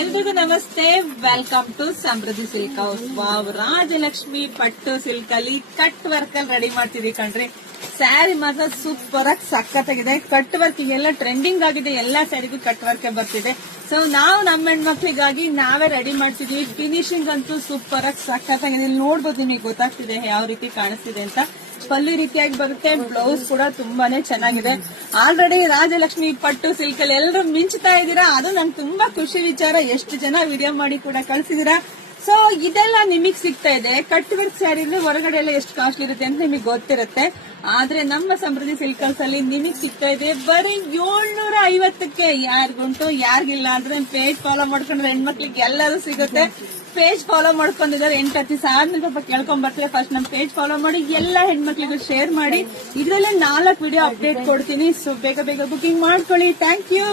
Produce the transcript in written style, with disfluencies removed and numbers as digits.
ಎಲ್ರಿಗೂ ನಮಸ್ತೆ. Welcome to Samruddhi silk house. Wow, Rajalakshmi ಪಟ್ಟು ಸಿಲ್ಕ್ ಅಲ್ಲಿ ಕಟ್ ವರ್ಕ್ ಅಲ್ಲಿ ರೆಡಿ ಮಾಡ್ತಿದೀವಿ ಕಣ್ರಿ. ಸ್ಯಾರಿ ಮಾತ್ರ ಸೂಪರ್ ಆಗಿ ಸಖತ್ತಾಗಿದೆ. ಕಟ್ ವರ್ಕ್ ಈಗೆಲ್ಲ ಟ್ರೆಂಡಿಂಗ್ ಆಗಿದೆ, ಎಲ್ಲಾ ಸ್ಯಾರಿಗೂ ಕಟ್ ವರ್ಕ್ ಬರ್ತಿದೆ. ಸೊ ನಾವು ನಮ್ಮ ಹೆಣ್ಮಕ್ಳಿಗಾಗಿ ನಾವೇ ರೆಡಿ ಮಾಡ್ತಿದೀವಿ. ಫಿನಿಶಿಂಗ್ ಅಂತೂ ಸೂಪರ್ ಆಗಿ ಸಖತ್ತಾಗಿದೆ. ಇಲ್ಲಿ ನೋಡ್ಬೋದು, ನಿಮಗೆ ಗೊತ್ತಾಗ್ತಿದೆ ಯಾವ ರೀತಿ ಕಾಣಿಸ್ತಿದೆ ಅಂತ. ಪಲ್ಲಿ ರೀತಿಯಾಗಿ ಬರುತ್ತೆ, ಬ್ಲೌಸ್ ಕೂಡ ತುಂಬಾನೇ ಚೆನ್ನಾಗಿದೆ. ಆಲ್ರೆಡಿ ರಾಜಲಕ್ಷ್ಮಿ ಪಟ್ಟು ಸಿಲ್ಕ್ ಅಲ್ಲಿ ಎಲ್ಲರೂ ಮಿಂಚ್ತಾ ಇದ್ದೀರಾ, ಅದು ನಂಗೆ ತುಂಬಾ ಖುಷಿ ವಿಚಾರ. ಎಷ್ಟು ಜನ ವಿಡಿಯೋ ಮಾಡಿ ಕೂಡ ಕಳ್ಸಿದೀರಾ. ಸೊ ಇದೆಲ್ಲ ನಿಮಗ್ ಸಿಗ್ತಾ ಇದೆ. ಕಟ್ ವರ್ಕ್ ಸ್ಯಾರಿ ಹೊರಗಡೆ ಎಲ್ಲ ಎಷ್ಟು ಕಾಸ್ಟ್ಲಿ ಇರುತ್ತೆ ಅಂತ ನಿಮಗೆ ಗೊತ್ತಿರುತ್ತೆ. ಆದ್ರೆ ನಮ್ಮ ಸಮೃದ್ಧಿ ಸಿಲ್ಕಲ್ಸ್ ಅಲ್ಲಿ ನಿಮಗ್ ಸಿಗ್ತಾ ಇದೆ ಬರೀ 750ಕ್ಕೆ. ಯಾರಿಗುಂಟು ಯಾರಿಗಿಲ್ಲ ಅಂದ್ರೆ ಪೇಜ್ ಫಾಲೋ ಮಾಡ್ಕೊಂಡ್ರೆ ಹೆಣ್ಮಕ್ಳಿಗೆ ಎಲ್ಲರೂ ಸಿಗುತ್ತೆ. ಪೇಜ್ ಫಾಲೋ ಮಾಡ್ಕೊಂಡಿದ್ದಾರೆ. 8-10 ದಿವಸ ಆದ್ಮೇಲೆ ಪಾಪ ಕೇಳ್ಕೊಂಡ್ ಬರ್ತಾರೆ. ಫಸ್ಟ್ ನಮ್ ಪೇಜ್ ಫಾಲೋ ಮಾಡಿ ಎಲ್ಲಾ ಹೆಣ್ಮಕ್ಳಿಗೂ ಶೇರ್ ಮಾಡಿ. ಇದ್ರಲ್ಲೇ 4 ವಿಡಿಯೋ ಅಪ್ಡೇಟ್ ಕೊಡ್ತೀನಿ. ಸೊ ಬೇಗ ಬೇಗ ಬುಕಿಂಗ್ ಮಾಡ್ಕೊಳ್ಳಿ. Thank you.